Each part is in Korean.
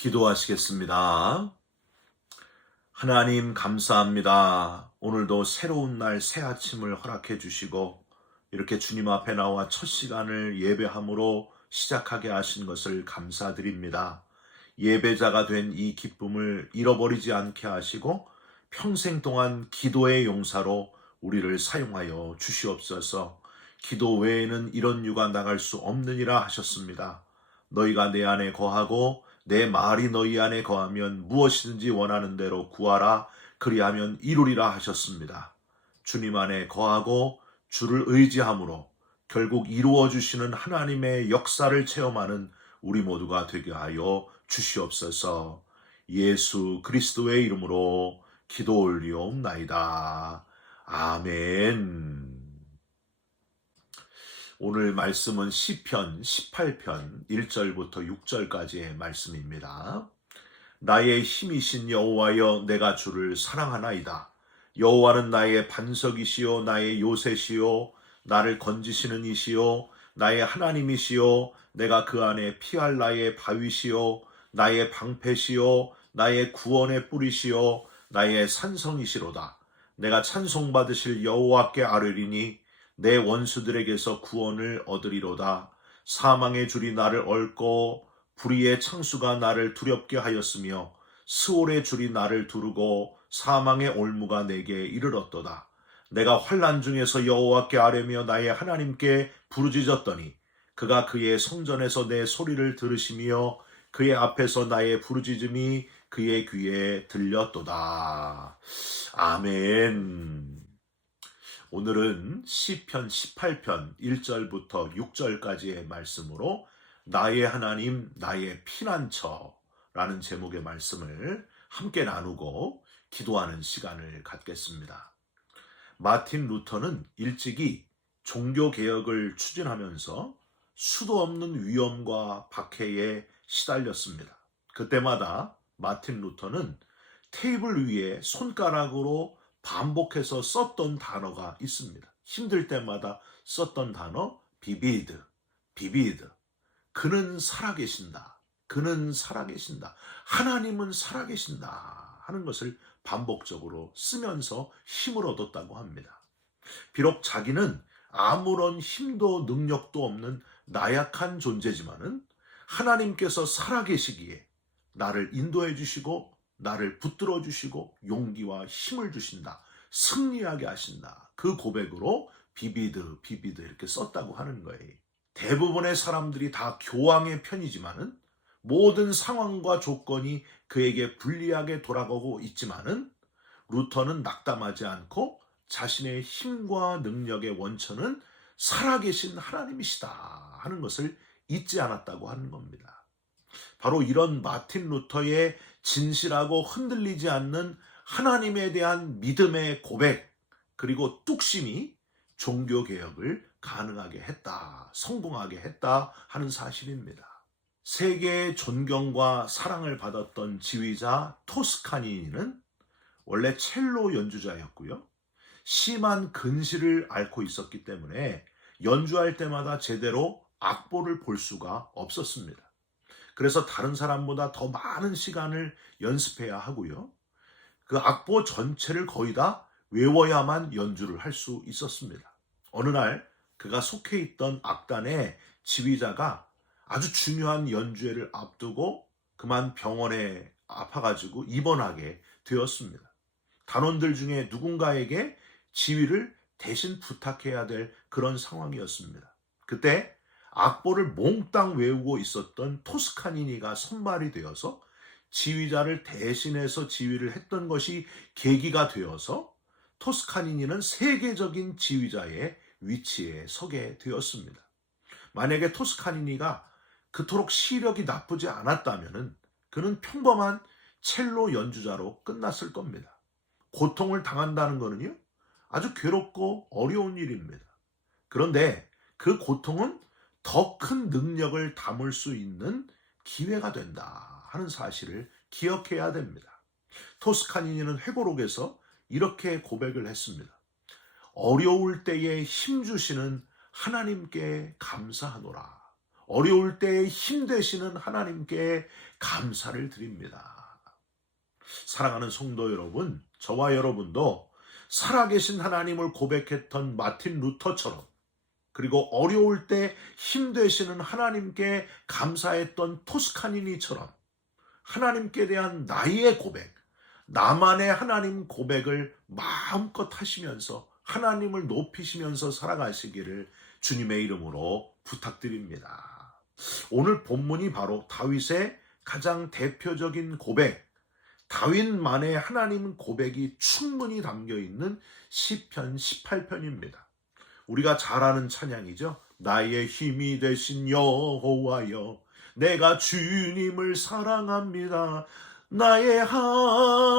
기도하시겠습니다. 하나님 감사합니다. 오늘도 새로운 날 새 아침을 허락해 주시고 이렇게 주님 앞에 나와 첫 시간을 예배함으로 시작하게 하신 것을 감사드립니다. 예배자가 된 이 기쁨을 잃어버리지 않게 하시고 평생 동안 기도의 용사로 우리를 사용하여 주시옵소서. 기도 외에는 이런 유가 나갈 수 없느니라 하셨습니다. 너희가 내 안에 거하고 내 말이 너희 안에 거하면 무엇이든지 원하는 대로 구하라 그리하면 이루리라 하셨습니다. 주님 안에 거하고 주를 의지함으로 결국 이루어 주시는 하나님의 역사를 체험하는 우리 모두가 되게 하여 주시옵소서. 예수 그리스도의 이름으로 기도 올리옵나이다. 아멘. 오늘 말씀은 시편 18편 1절부터 6절까지의 말씀입니다. 나의 힘이신 여호와여 내가 주를 사랑하나이다. 여호와는 나의 반석이시요 나의 요새시요 나를 건지시는 이시요 나의 하나님이시요 내가 그 안에 피할 나의 바위시요 나의 방패시요 나의 구원의 뿌리시요 나의 산성이시로다. 내가 찬송받으실 여호와께 아뢰리니 내 원수들에게서 구원을 얻으리로다. 사망의 줄이 나를 얽고 불의의 창수가 나를 두렵게 하였으며 스올의 줄이 나를 두르고 사망의 올무가 내게 이르렀도다. 내가 환난 중에서 여호와께 아뢰며 나의 하나님께 부르짖었더니 그가 그의 성전에서 내 소리를 들으시며 그의 앞에서 나의 부르짖음이 그의 귀에 들렸도다. 아멘. 오늘은 시편 18편 1절부터 6절까지의 말씀으로 나의 하나님 나의 피난처라는 제목의 말씀을 함께 나누고 기도하는 시간을 갖겠습니다. 마틴 루터는 일찍이 종교개혁을 추진하면서 수도 없는 위험과 박해에 시달렸습니다. 그때마다 마틴 루터는 테이블 위에 손가락으로 반복해서 썼던 단어가 있습니다. 힘들 때마다 썼던 단어 비비드. 그는 살아계신다. 그는 살아계신다. 하나님은 살아계신다 하는 것을 반복적으로 쓰면서 힘을 얻었다고 합니다. 비록 자기는 아무런 힘도 능력도 없는 나약한 존재지만은 하나님께서 살아계시기에 나를 인도해 주시고 나를 붙들어 주시고 용기와 힘을 주신다. 승리하게 하신다. 그 고백으로 비비드 이렇게 썼다고 하는 거예요. 대부분의 사람들이 다 교황의 편이지만은 모든 상황과 조건이 그에게 불리하게 돌아가고 있지만은 루터는 낙담하지 않고 자신의 힘과 능력의 원천은 살아계신 하나님이시다 하는 것을 잊지 않았다고 하는 겁니다. 바로 이런 마틴 루터의 진실하고 흔들리지 않는 하나님에 대한 믿음의 고백 그리고 뚝심이 종교개혁을 가능하게 했다, 성공하게 했다 하는 사실입니다. 세계의 존경과 사랑을 받았던 지휘자 토스카니니는 원래 첼로 연주자였고요. 심한 근시를 앓고 있었기 때문에 연주할 때마다 제대로 악보를 볼 수가 없었습니다. 그래서 다른 사람보다 더 많은 시간을 연습해야 하고요. 그 악보 전체를 거의 다 외워야만 연주를 할 수 있었습니다. 어느 날 그가 속해 있던 악단의 지휘자가 아주 중요한 연주회를 앞두고 그만 병원에 아파가지고 입원하게 되었습니다. 단원들 중에 누군가에게 지휘를 대신 부탁해야 될 그런 상황이었습니다. 그때 악보를 몽땅 외우고 있었던 토스카니니가 선발이 되어서 지휘자를 대신해서 지휘를 했던 것이 계기가 되어서 토스카니니는 세계적인 지휘자의 위치에 서게 되었습니다. 만약에 토스카니니가 그토록 시력이 나쁘지 않았다면 그는 평범한 첼로 연주자로 끝났을 겁니다. 고통을 당한다는 것은요, 아주 괴롭고 어려운 일입니다. 그런데 그 고통은 더 큰 능력을 담을 수 있는 기회가 된다 하는 사실을 기억해야 됩니다. 토스카니니는 회고록에서 이렇게 고백을 했습니다. 어려울 때에 힘주시는 하나님께 감사하노라. 어려울 때에 힘 되시는 하나님께 감사를 드립니다. 사랑하는 성도 여러분, 저와 여러분도 살아계신 하나님을 고백했던 마틴 루터처럼, 그리고 어려울 때 힘 되시는 하나님께 감사했던 토스카니니처럼 하나님께 대한 나의 고백, 나만의 하나님 고백을 마음껏 하시면서 하나님을 높이시면서 살아가시기를 주님의 이름으로 부탁드립니다. 오늘 본문이 바로 다윗의 가장 대표적인 고백, 다윗만의 하나님 고백이 충분히 담겨있는 시편 18편입니다. 우리가 잘 아는 찬양이죠. 나의 힘이 되신 여호와여, 내가 주님을 사랑합니다. 나의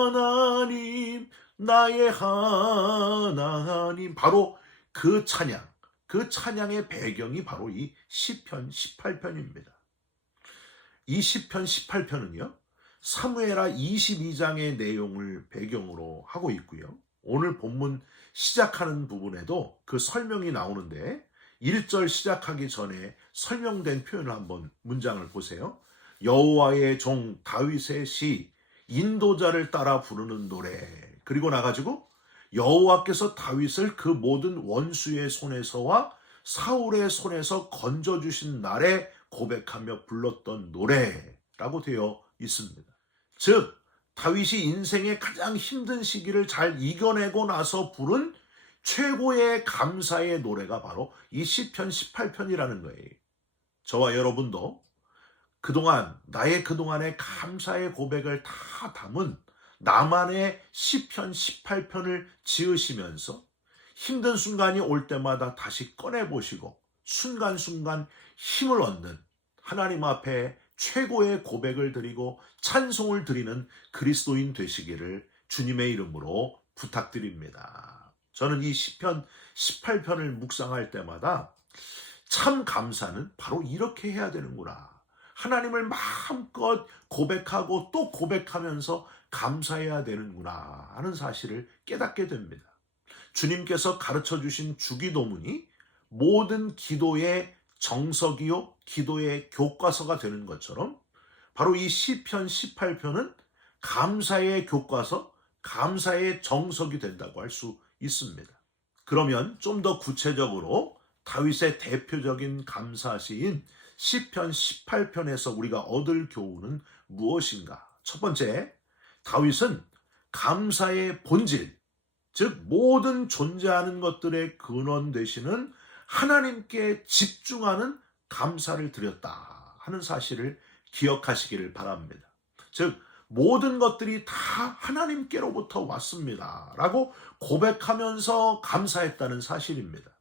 하나님, 나의 하나님. 바로 그 찬양, 그 찬양의 배경이 바로 이 시편 18편입니다. 이 시편 18편은요, 사무엘하 22장의 내용을 배경으로 하고 있고요. 오늘 본문 시작하는 부분에도 그 설명이 나오는데 1절 시작하기 전에 설명된 표현을 한번 문장을 보세요. 여호와의 종 다윗의 시, 인도자를 따라 부르는 노래. 그리고 나가지고 여호와께서 다윗을 그 모든 원수의 손에서와 사울의 손에서 건져주신 날에 고백하며 불렀던 노래라고 되어 있습니다. 즉 다윗이 인생의 가장 힘든 시기를 잘 이겨내고 나서 부른 최고의 감사의 노래가 바로 이 시편 18편이라는 거예요. 저와 여러분도 나의 그동안의 감사의 고백을 다 담은 나만의 시편 18편을 지으시면서 힘든 순간이 올 때마다 다시 꺼내보시고 순간순간 힘을 얻는, 하나님 앞에 최고의 고백을 드리고 찬송을 드리는 그리스도인 되시기를 주님의 이름으로 부탁드립니다. 저는 이 시편 18편을 묵상할 때마다 참 감사는 바로 이렇게 해야 되는구나, 하나님을 마음껏 고백하고 또 고백하면서 감사해야 되는구나 하는 사실을 깨닫게 됩니다. 주님께서 가르쳐 주신 주기도문이 모든 기도의 정석이요 기도의 교과서가 되는 것처럼 바로 이 시편 18편은 감사의 교과서, 감사의 정석이 된다고 할 수 있습니다. 그러면 좀 더 구체적으로 다윗의 대표적인 감사시인 시편 18편에서 우리가 얻을 교훈은 무엇인가? 첫 번째, 다윗은 감사의 본질, 즉 모든 존재하는 것들의 근원 되시는 하나님께 집중하는 감사를 드렸다 하는 사실을 기억하시기를 바랍니다. 즉 모든 것들이 다 하나님께로부터 왔습니다 라고 고백하면서 감사했다는 사실입니다.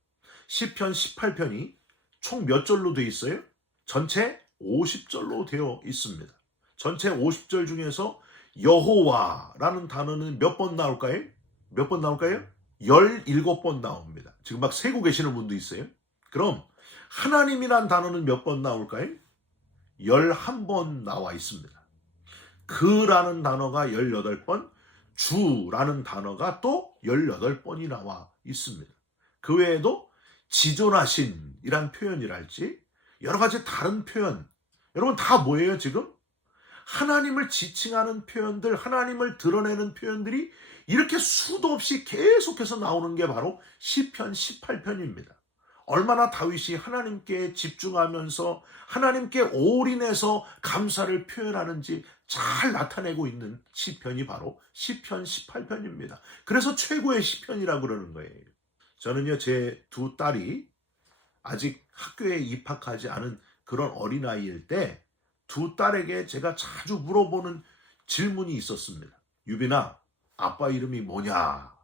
시편 18편이 총 몇 절로 되어 있어요? 전체 50절로 되어 있습니다. 전체 50절 중에서 여호와라는 단어는 몇 번 나올까요? 몇 번 나올까요? 17번 나옵니다. 지금 막 세고 계시는 분도 있어요. 그럼 하나님이란 단어는 몇 번 나올까요? 11번 나와 있습니다. 그라는 단어가 18번, 주라는 단어가 또 18번이 나와 있습니다. 그 외에도 지존하신이란 표현이랄지 여러 가지 다른 표현, 여러분 다 뭐예요 지금? 하나님을 지칭하는 표현들, 하나님을 드러내는 표현들이 이렇게 수도 없이 계속해서 나오는 게 바로 시편 18편입니다. 얼마나 다윗이 하나님께 집중하면서 하나님께 올인해서 감사를 표현하는지 잘 나타내고 있는 시편이 바로 시편 18편입니다. 그래서 최고의 시편이라고 그러는 거예요. 저는요, 제 두 딸이 아직 학교에 입학하지 않은 그런 어린아이일 때 두 딸에게 제가 자주 물어보는 질문이 있었습니다. 유빈아, 아빠 이름이 뭐냐?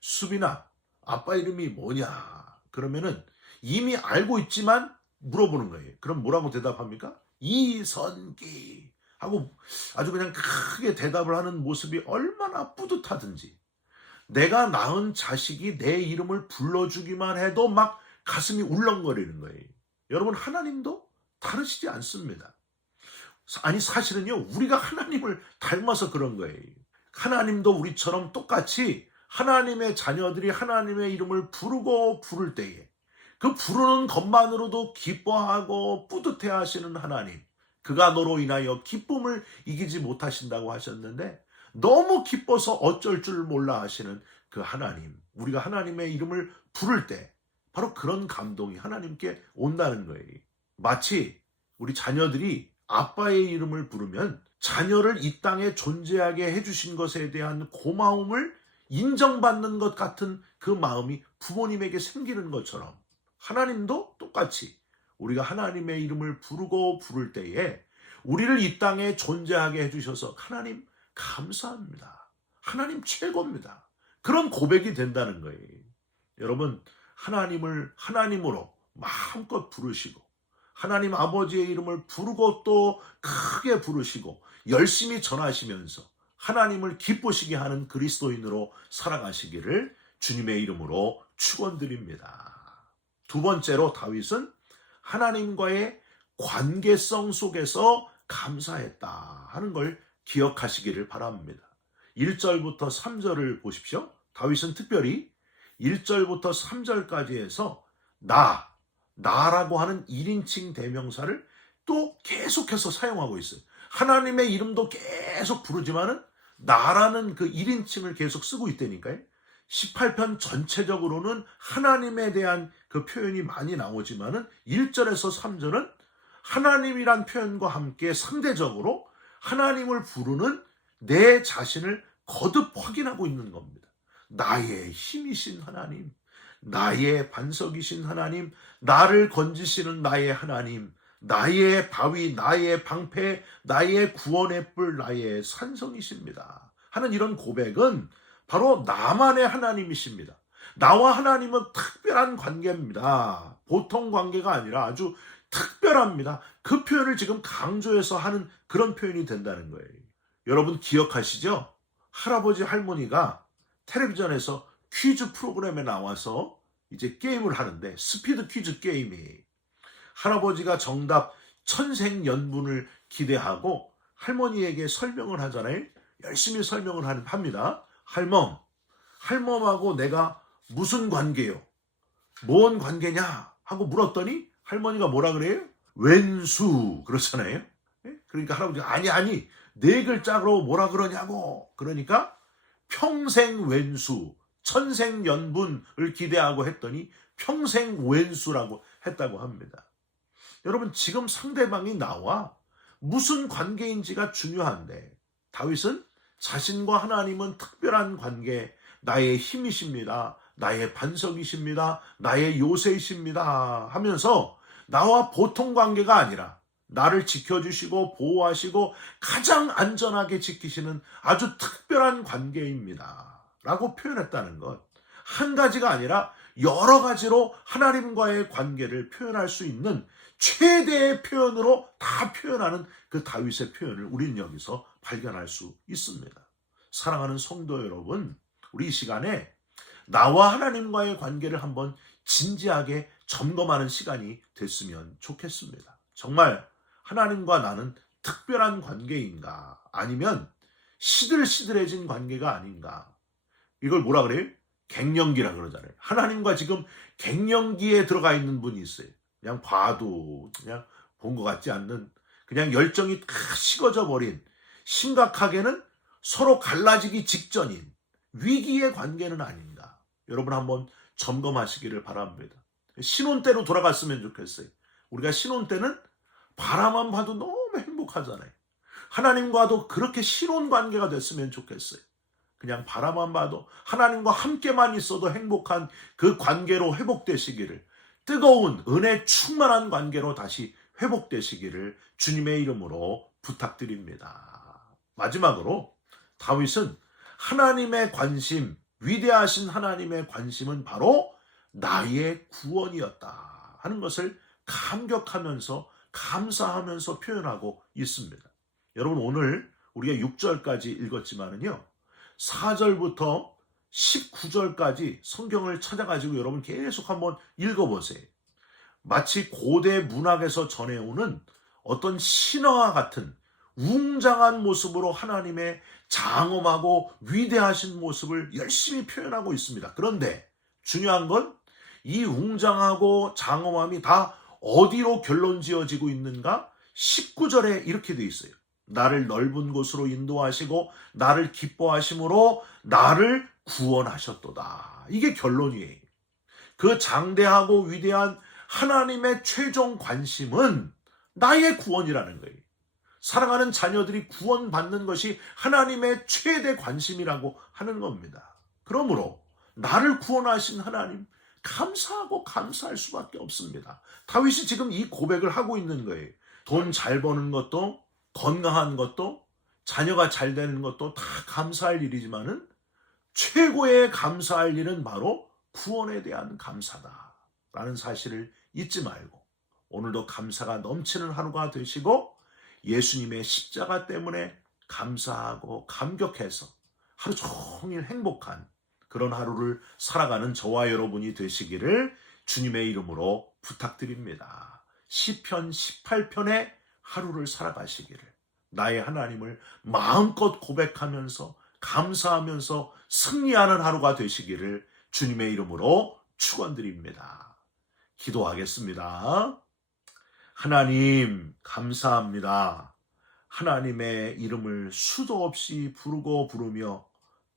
수빈아, 아빠 이름이 뭐냐? 그러면은 이미 알고 있지만 물어보는 거예요. 그럼 뭐라고 대답합니까? 이선기 하고 아주 그냥 크게 대답을 하는 모습이 얼마나 뿌듯하든지, 내가 낳은 자식이 내 이름을 불러주기만 해도 막 가슴이 울렁거리는 거예요. 여러분, 하나님도 다르시지 않습니다. 아니 사실은요, 우리가 하나님을 닮아서 그런 거예요. 하나님도 우리처럼 똑같이 하나님의 자녀들이 하나님의 이름을 부르고 부를 때에 그 부르는 것만으로도 기뻐하고 뿌듯해 하시는 하나님, 그가 너로 인하여 기쁨을 이기지 못하신다고 하셨는데 너무 기뻐서 어쩔 줄 몰라 하시는 그 하나님, 우리가 하나님의 이름을 부를 때 바로 그런 감동이 하나님께 온다는 거예요. 마치 우리 자녀들이 아빠의 이름을 부르면 자녀를 이 땅에 존재하게 해주신 것에 대한 고마움을 인정받는 것 같은 그 마음이 부모님에게 생기는 것처럼 하나님도 똑같이 우리가 하나님의 이름을 부르고 부를 때에 우리를 이 땅에 존재하게 해주셔서 하나님 감사합니다. 하나님 최고입니다. 그런 고백이 된다는 거예요. 여러분, 하나님을 하나님으로 마음껏 부르시고 하나님 아버지의 이름을 부르고 또 크게 부르시고 열심히 전하시면서 하나님을 기쁘시게 하는 그리스도인으로 살아가시기를 주님의 이름으로 축원드립니다. 두 번째로 다윗은 하나님과의 관계성 속에서 감사했다 하는 걸 기억하시기를 바랍니다. 1절부터 3절을 보십시오. 다윗은 특별히 1절부터 3절까지 해서 나라고 하는 1인칭 대명사를 또 계속해서 사용하고 있어요. 하나님의 이름도 계속 부르지만은 나라는 그 1인칭을 계속 쓰고 있다니까요. 18편 전체적으로는 하나님에 대한 그 표현이 많이 나오지만은 1절에서 3절은 하나님이란 표현과 함께 상대적으로 하나님을 부르는 내 자신을 거듭 확인하고 있는 겁니다. 나의 힘이신 하나님, 나의 반석이신 하나님, 나를 건지시는 나의 하나님, 나의 바위, 나의 방패, 나의 구원의 뿔, 나의 산성이십니다 하는 이런 고백은 바로 나만의 하나님이십니다. 나와 하나님은 특별한 관계입니다. 보통 관계가 아니라 아주 특별합니다. 그 표현을 지금 강조해서 하는 그런 표현이 된다는 거예요. 여러분 기억하시죠? 할아버지 할머니가 텔레비전에서 퀴즈 프로그램에 나와서 이제 게임을 하는데 스피드 퀴즈 게임이 할아버지가 정답 천생연분을 기대하고 할머니에게 설명을 하잖아요. 열심히 설명을 합니다. 할멈하고 내가 무슨 관계요? 뭔 관계냐? 하고 물었더니 할머니가 뭐라 그래요? 왼수 그렇잖아요. 그러니까 할아버지가 아니 네 글자로 뭐라 그러냐고. 그러니까 평생 왼수 천생연분을 기대하고 했더니 평생 왼수라고 했다고 합니다. 여러분 지금 상대방이 나와 무슨 관계인지가 중요한데 다윗은 자신과 하나님은 특별한 관계, 나의 힘이십니다. 나의 반석이십니다. 나의 요새이십니다 하면서 나와 보통 관계가 아니라 나를 지켜주시고 보호하시고 가장 안전하게 지키시는 아주 특별한 관계입니다 라고 표현했다는 것. 한 가지가 아니라 여러 가지로 하나님과의 관계를 표현할 수 있는 최대의 표현으로 다 표현하는 그 다윗의 표현을 우리는 여기서 발견할 수 있습니다. 사랑하는 성도 여러분, 우리 이 시간에 나와 하나님과의 관계를 한번 진지하게 점검하는 시간이 됐으면 좋겠습니다. 정말 하나님과 나는 특별한 관계인가? 아니면 시들시들해진 관계가 아닌가? 이걸 뭐라 그래요? 갱년기라 그러잖아요. 하나님과 지금 갱년기에 들어가 있는 분이 있어요. 그냥 봐도 그냥 본 것 같지 않는 그냥 열정이 다 식어져 버린 심각하게는 서로 갈라지기 직전인 위기의 관계는 아닌가. 여러분 한번 점검하시기를 바랍니다. 신혼 때로 돌아갔으면 좋겠어요. 우리가 신혼 때는 바라만 봐도 너무 행복하잖아요. 하나님과도 그렇게 신혼 관계가 됐으면 좋겠어요. 그냥 바라만 봐도 하나님과 함께만 있어도 행복한 그 관계로 회복되시기를, 뜨거운 은혜 충만한 관계로 다시 회복되시기를 주님의 이름으로 부탁드립니다. 마지막으로 다윗은 하나님의 관심, 위대하신 하나님의 관심은 바로 나의 구원이었다 하는 것을 감격하면서 감사하면서 표현하고 있습니다. 여러분 오늘 우리가 6절까지 읽었지만은요 4절부터 19절까지 성경을 찾아가지고 여러분 계속 한번 읽어보세요. 마치 고대 문학에서 전해오는 어떤 신화와 같은 웅장한 모습으로 하나님의 장엄하고 위대하신 모습을 열심히 표현하고 있습니다. 그런데 중요한 건 이 웅장하고 장엄함이 다 어디로 결론 지어지고 있는가? 19절에 이렇게 돼 있어요. 나를 넓은 곳으로 인도하시고 나를 기뻐하심으로 나를 구원하셨도다. 이게 결론이에요. 그 장대하고 위대한 하나님의 최종 관심은 나의 구원이라는 거예요. 사랑하는 자녀들이 구원받는 것이 하나님의 최대 관심이라고 하는 겁니다. 그러므로 나를 구원하신 하나님 감사하고 감사할 수밖에 없습니다. 다윗이 지금 이 고백을 하고 있는 거예요. 돈 잘 버는 것도, 건강한 것도, 자녀가 잘 되는 것도 다 감사할 일이지만은 최고의 감사할 일은 바로 구원에 대한 감사다라는 사실을 잊지 말고 오늘도 감사가 넘치는 하루가 되시고 예수님의 십자가 때문에 감사하고 감격해서 하루 종일 행복한 그런 하루를 살아가는 저와 여러분이 되시기를 주님의 이름으로 부탁드립니다. 시편 18편의 하루를 살아가시기를 나의 하나님을 마음껏 고백하면서 감사하면서 승리하는 하루가 되시기를 주님의 이름으로 축원드립니다. 기도하겠습니다. 하나님 감사합니다. 하나님의 이름을 수도 없이 부르고 부르며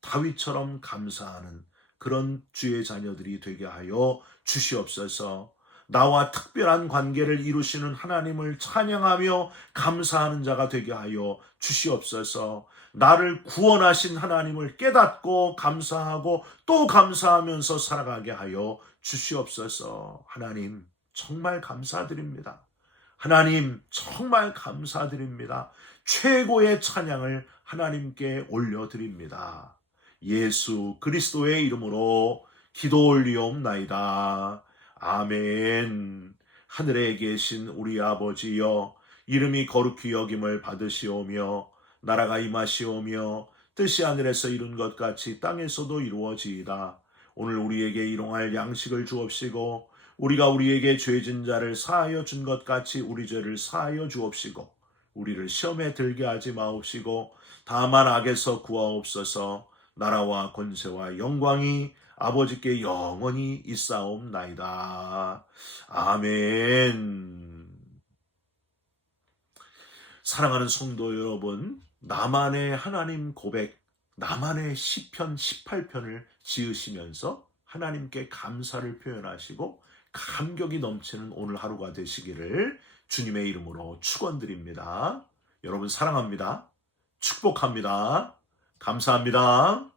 다윗처럼 감사하는 그런 주의 자녀들이 되게 하여 주시옵소서. 나와 특별한 관계를 이루시는 하나님을 찬양하며 감사하는 자가 되게 하여 주시옵소서. 나를 구원하신 하나님을 깨닫고 감사하고 또 감사하면서 살아가게 하여 주시옵소서. 하나님 정말 감사드립니다. 하나님 정말 감사드립니다. 최고의 찬양을 하나님께 올려드립니다. 예수 그리스도의 이름으로 기도 올리옵나이다. 아멘. 하늘에 계신 우리 아버지여, 이름이 거룩히 여김을 받으시오며 나라가 임하시오며 뜻이 하늘에서 이룬 것 같이 땅에서도 이루어지이다. 오늘 우리에게 일용할 양식을 주옵시고 우리가 우리에게 죄진 자를 사하여 준 것 같이 우리 죄를 사하여 주옵시고 우리를 시험에 들게 하지 마옵시고 다만 악에서 구하옵소서. 나라와 권세와 영광이 아버지께 영원히 있사옵나이다. 아멘. 사랑하는 성도 여러분, 나만의 하나님 고백, 나만의 시편 18편을 지으시면서 하나님께 감사를 표현하시고 감격이 넘치는 오늘 하루가 되시기를 주님의 이름으로 축원드립니다. 여러분 사랑합니다. 축복합니다. 감사합니다.